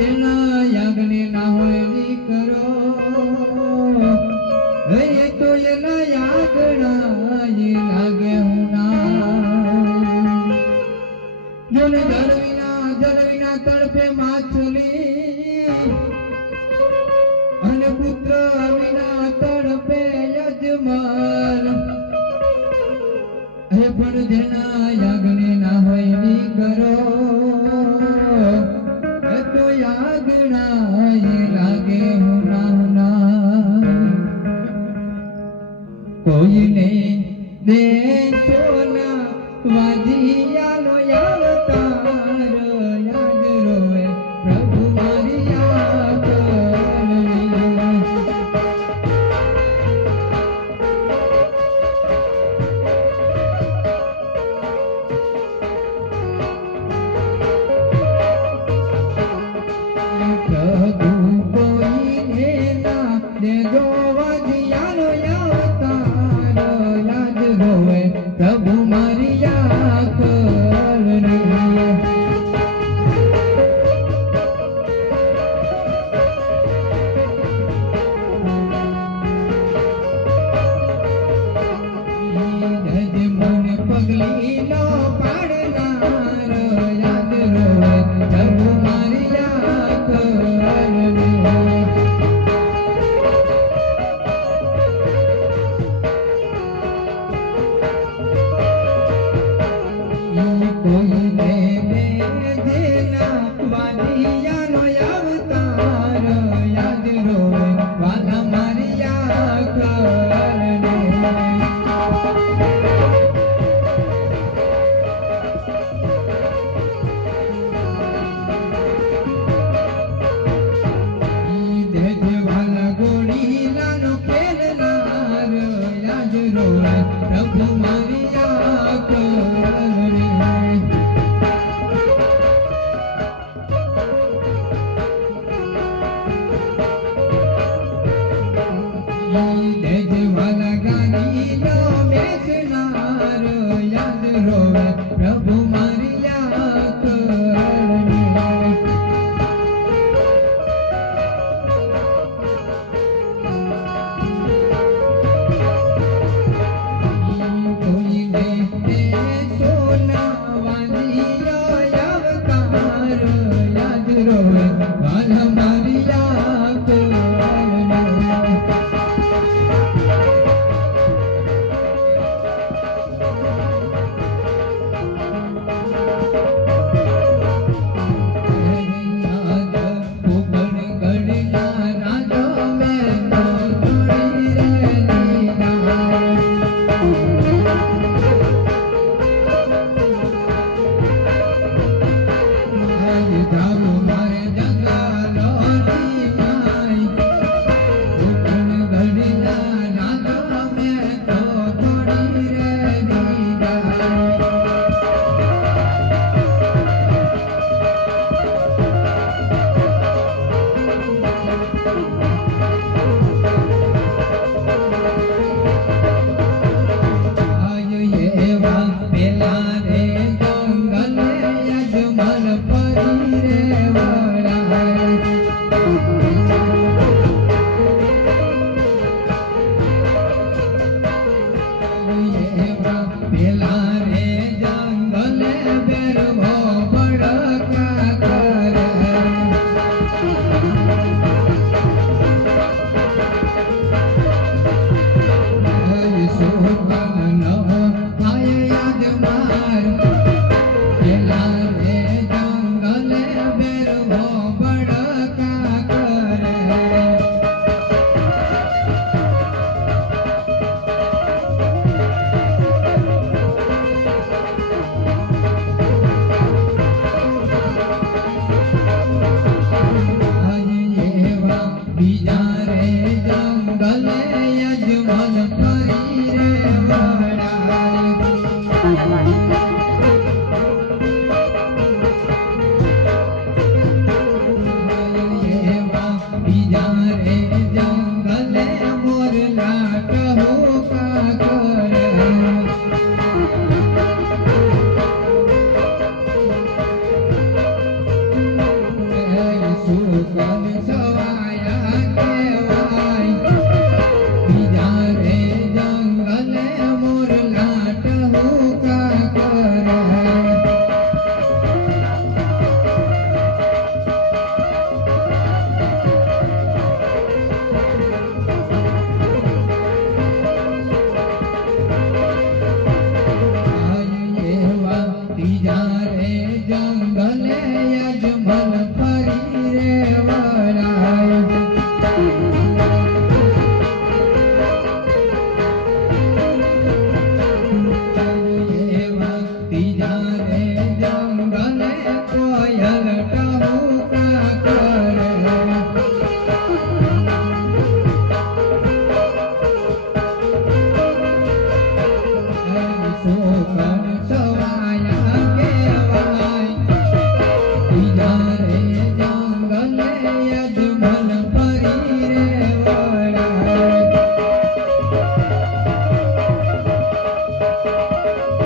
જેના યાગને ના હોય ની કરો એ તો એના યાગણા એ લાગે હું ના જોને જરવિના તળપે માછલી અને પુત્ર વિના તળપે યજમાન હે પણ જેના યાગને ના હોય ની કરો એ તો યાગણા એ લાગે હું ના કોઈને દેશો ના વાજિયાનો અવતાર યાદ રોએ પ્રભુ મારી યાદ પ્રભુ મારી યાદ મને પગલી નો પાડનાર યાદ રોવે પ્રભુ મારી યાદ કોઈને દેના વાદિયાનો અવતાર યાદ રોવે વાલા મારી યાદ વાલા ગોળીલાનો ખેલનાર યાદ રોવે પ્રભુ મારી યાદ વાલા ગાનીનો બેસનાર યાદ રોવે પ્રભુ મારી યાદ કોઈને સોના વાંદિયો અવતાર યાદ રોવે વાલા મારી યાદ ત્રીજા રે જંગલે યજમલ